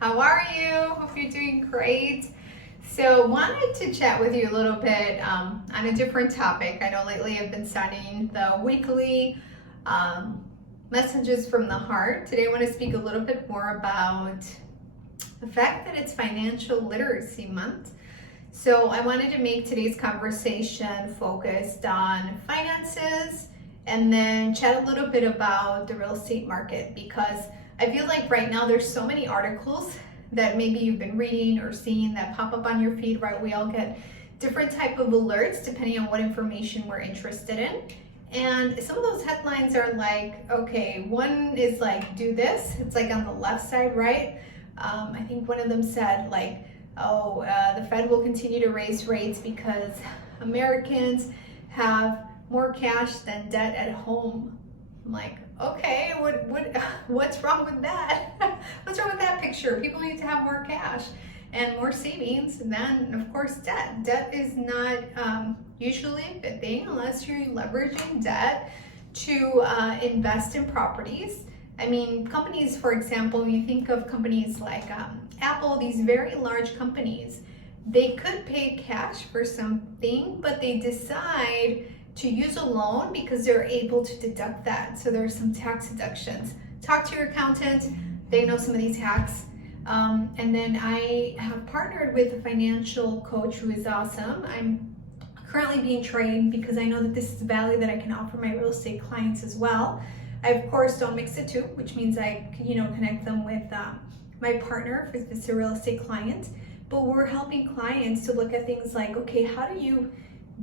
How are you? Hope you're doing great. So, wanted to chat with you a little bit on a different topic. I know lately I've been studying the weekly um, messages from the heart. Today, I want to speak a little bit more about the fact that it's Financial Literacy Month. So, I wanted to make today's conversation focused on finances and then chat a little bit about the real estate market because I feel like right now there's so many articles that maybe you've been reading or seeing that pop up on your feed, right? We all get different type of alerts depending on what information we're interested in. And some of those headlines are like, okay, one is like, do this. It's like on the left side, right? I think one of them said like, the Fed will continue to raise rates because Americans have more cash than debt at home. I'm like, okay, what's wrong with that? What's wrong with that picture? People need to have more cash and more savings than, of course, debt. Debt is not usually a good thing unless you're leveraging debt to invest in properties. I mean, companies, for example, when you think of companies like Apple, these very large companies, they could pay cash for something, but they decide to use a loan because they're able to deduct that. So there's some tax deductions. Talk to your accountant, they know some of these hacks. And then I have partnered with a financial coach who is awesome. I'm currently being trained because I know that this is value that I can offer my real estate clients as well. I of course don't mix the two, which means I connect them with my partner if it's a real estate client. But we're helping clients to look at things like, okay, how do you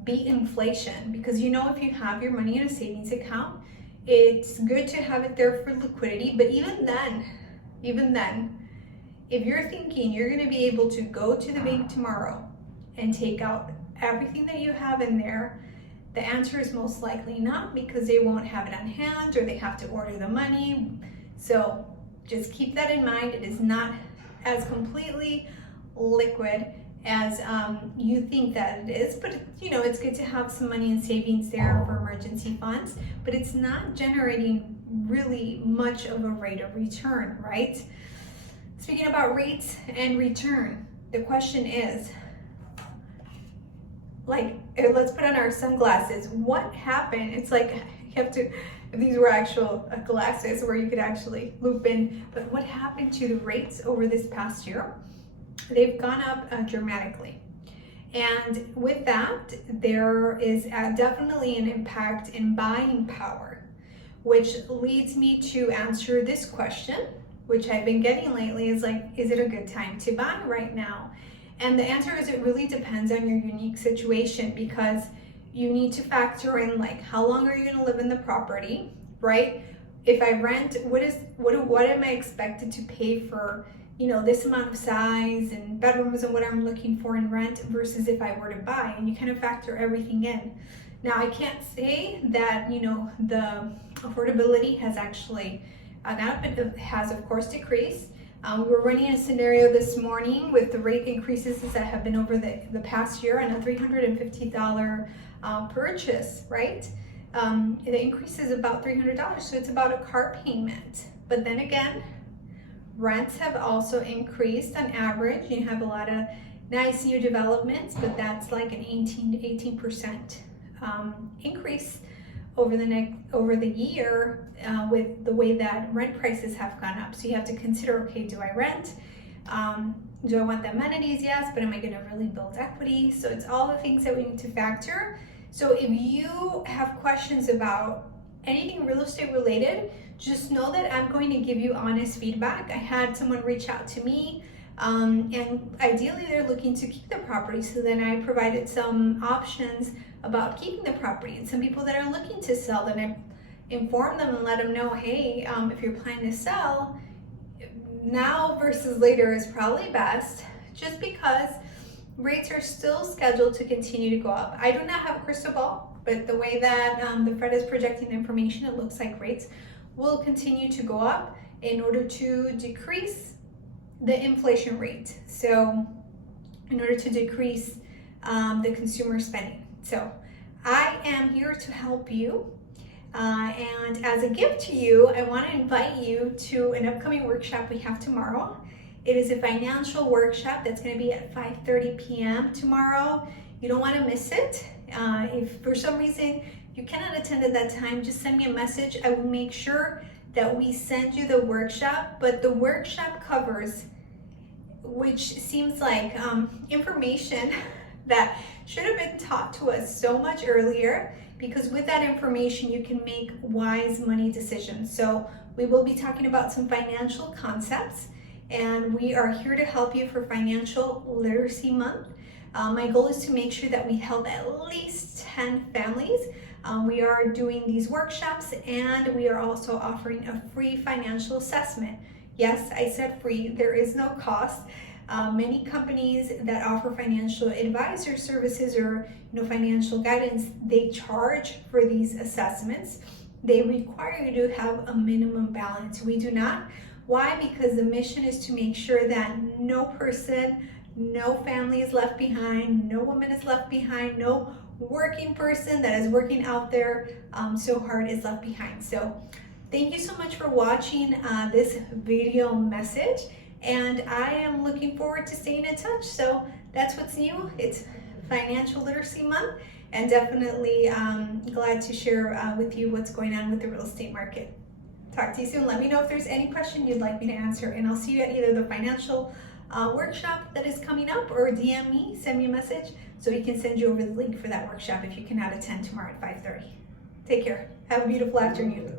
beat inflation? Because if you have your money in a savings account, it's good to have it there for liquidity. But even then, if you're thinking you're going to be able to go to the bank tomorrow and take out everything that you have in there, the answer is most likely not, because they won't have it on hand or they have to order the money. So just keep that in mind. It is not as completely liquid as you think that it is, but it's good to have some money in savings there for emergency funds, but it's not generating really much of a rate of return, right? Speaking about rates and return, the question is, like, let's put on our sunglasses. What happened? It's like you have to, if these were actual glasses where you could actually loop in, but what happened to the rates over this past year? They've gone up dramatically. And with that, there is definitely an impact in buying power, which leads me to answer this question, which I've been getting lately, is like, is it a good time to buy right now? And the answer is it really depends on your unique situation, because you need to factor in like, how long are you going to live in the property, right? If I rent, what am I expected to pay for this amount of size and bedrooms and what I'm looking for in rent versus if I were to buy, and you kind of factor everything in. Now, I can't say that, the affordability has actually gone up. It has, of course, decreased. We were running a scenario this morning with the rate increases that have been over the past year and a $350 purchase, right? The increase is about $300, so it's about a car payment. But then again, rents have also increased on average. You have a lot of nice new developments, but that's like an 18% increase over the year with the way that rent prices have gone up. So you have to consider, okay, do I rent? Do I want the amenities? Yes, but am I going to really build equity? So it's all the things that we need to factor. So if you have questions about anything real estate related, just know that I'm going to give you honest feedback. I had someone reach out to me, and ideally they're looking to keep the property. So then I provided some options about keeping the property, and some people that are looking to sell, then I informed them and let them know, hey, if you're planning to sell, now versus later is probably best, just because rates are still scheduled to continue to go up. I do not have a crystal ball, but the way that the Fed is projecting the information, it looks like rates will continue to go up in order to decrease the inflation rate. So in order to decrease the consumer spending. So I am here to help you. And as a gift to you, I want to invite you to an upcoming workshop we have tomorrow. It is a financial workshop that's going to be at 5:30 p.m. tomorrow. You don't want to miss it. If for some reason you cannot attend at that time, just send me a message. I will make sure that we send you the workshop, but the workshop covers, which seems like information that should have been taught to us so much earlier, because with that information you can make wise money decisions. So we will be talking about some financial concepts, and we are here to help you for Financial Literacy Month. My goal is to make sure that we help at least 10 families. We are doing these workshops, and we are also offering a free financial assessment. Yes, I said free. There is no cost. Many companies that offer financial advisor services or financial guidance, they charge for these assessments. They require you to have a minimum balance. We do not. Why? Because the mission is to make sure that no person, no family is left behind, no woman is left behind, no working person that is working out there so hard is left behind. So thank you so much for watching this video message, and I am looking forward to staying in touch. So that's what's new. It's Financial Literacy Month, and definitely glad to share with you what's going on with the real estate market. Talk to you soon. Let me know if there's any question you'd like me to answer, and I'll see you at either the financial workshop that is coming up, or DM me, send me a message so we can send you over the link for that workshop if you cannot attend tomorrow at 5:30. Take care. Have a beautiful afternoon.